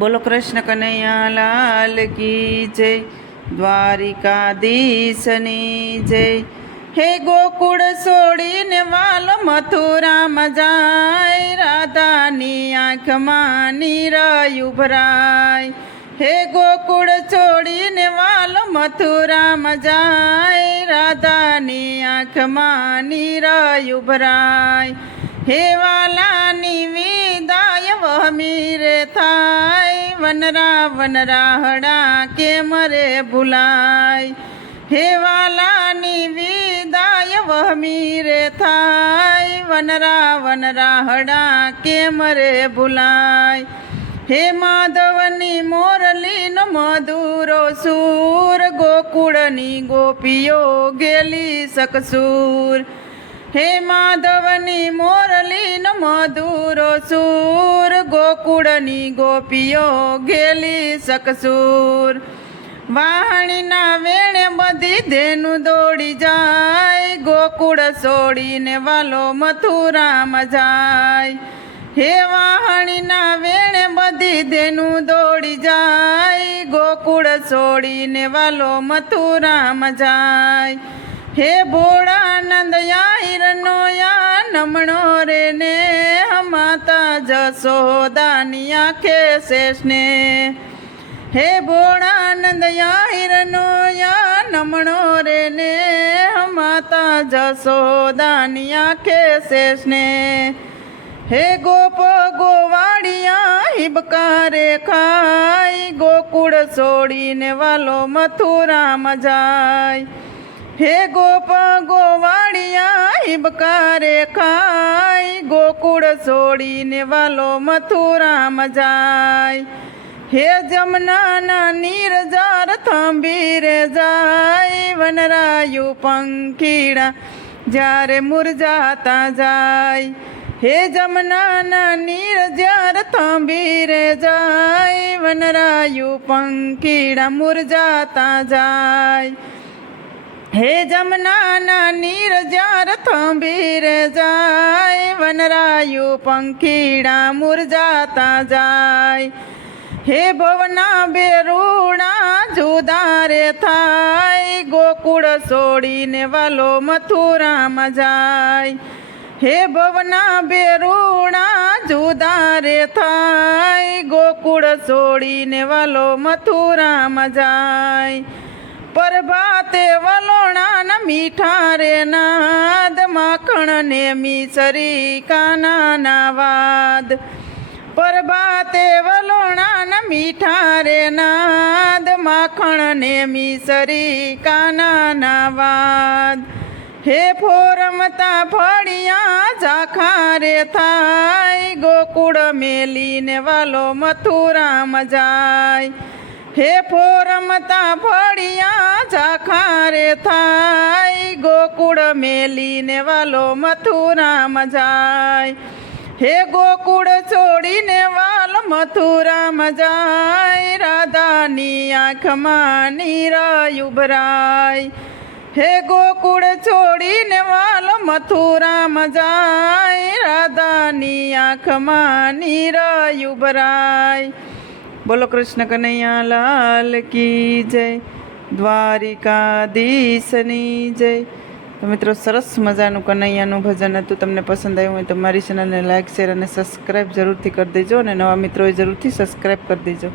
બોલો કૃષ્ણ કનૈયા લાલ કી જય, દ્વારિકાધીશની જય. હે ગોકુળ છોડીને વાલો મથુરામાં જાય, રાધાની આંખમાં નીર ઉભરાય. હે ગોકુળ છોડીને વાલો મથુરામાં જાય, રાધાની આંખમાં નીર ઉભરાય. હે વાલાની વિદાય વહમી રે થાય, વનરા વનરાહડા કેમ રે ભૂલાય. હે વાલાની વિદાય વહમી રે થાય, વનરા વનરાહડા કેમ રે ભૂલાય. હે માધવની મોરલીનો મધુરો સૂર, ગોકુળની ગોપીઓ ગેલી શકસૂર. હે માધવની મોરલીનો મધુરો સૂર, ગોકુળની ગોપીઓ ગેલી શકસૂર. વાહણીના વેણે બધી ધેનું દોડી જાય, ગોકુળ છોડીને વાલો મથુરામાં જાય. હે વાહણીના વેણે બધી ધેનું દોડી જાય, ગોકુળ છોડીને વાલો મથુરામાં જાય. હે ભોળાનંદ યાહિરનો યા નમણો રે ને, માતા જશોદાની આંખે શેષને. હે ભોળાનંદ યાહિરનો યા નમણો રે ને, માતા જશોદાની આંખે શેષને. હે ગોપ ગોવાળિયા હિબકારે ખાય, ગોકુળ છોડીને વાલો મથુરામાં જાય. હે ગોપ ગોવાળિયા હિબકારે ખાય, ગોકુળ છોડીને વાલો મથુરામાં જાય. હે જમનાના નીર જાર થંભી રે જાય, વનરાયુ પંખીડા જ્યારે મુરઝાતા જાય. હે જમનાના નીર જાર થંભી રે જાય, વનરાયુ પંખીડા મુરઝાતા જાય. હે જમનાના નીર જાર થંભી રે જાય, વનરાયુ પંખીડા મુરઝાતા જાય. હે ભવના બેરુણા જુદા રે થાય, ગોકુળ છોડીને વાલો મથુરામાં જાય. હે ભવના બેરુણા જુદા રે થાય, ગોકુળ છોડીને વાલો મથુરામાં જાય. પ્રભાતે વલોણાના મીઠા રે નાદ, માખણ ને મીસરી કાનાના વાદ. પ્રભાતે વલોણાના મીઠા રે નાદ, માખણ ને મીસરી કાનાના વાદ. હે ફોરમતા ફળિયા ઝાખા રે થાય, ગોકુળ મેલીને વાલો મથુરામાં જાય. હે ફોરમતા ફળિયા ઝાખા રે થાય, ગોકુળ મેલીને વાલો મથુરામાં જાય. હે ગોકુળ છોડીને વાલો મથુરામાં જાય, રાધાની આંખમાં નીર ઉભરાય. હે ગોકુળ છોડીને વાલો મથુરામાં જાય, રાધાની આંખમાં નીર ઉભરાય. બોલો કૃષ્ણ કનૈયા લાલ કી જય, દ્વારિકાધીશની જય. તો મિત્રો, સરસ મજાનું કનૈયાનું ભજન હતું. તમને પસંદ આવ્યું હોય તો મારી ચેનલને લાઇક, શેર અને સબસ્ક્રાઈબ જરૂરથી કરી દેજો, અને નવા મિત્રોએ જરૂરથી સબસ્ક્રાઈબ કરી દેજો.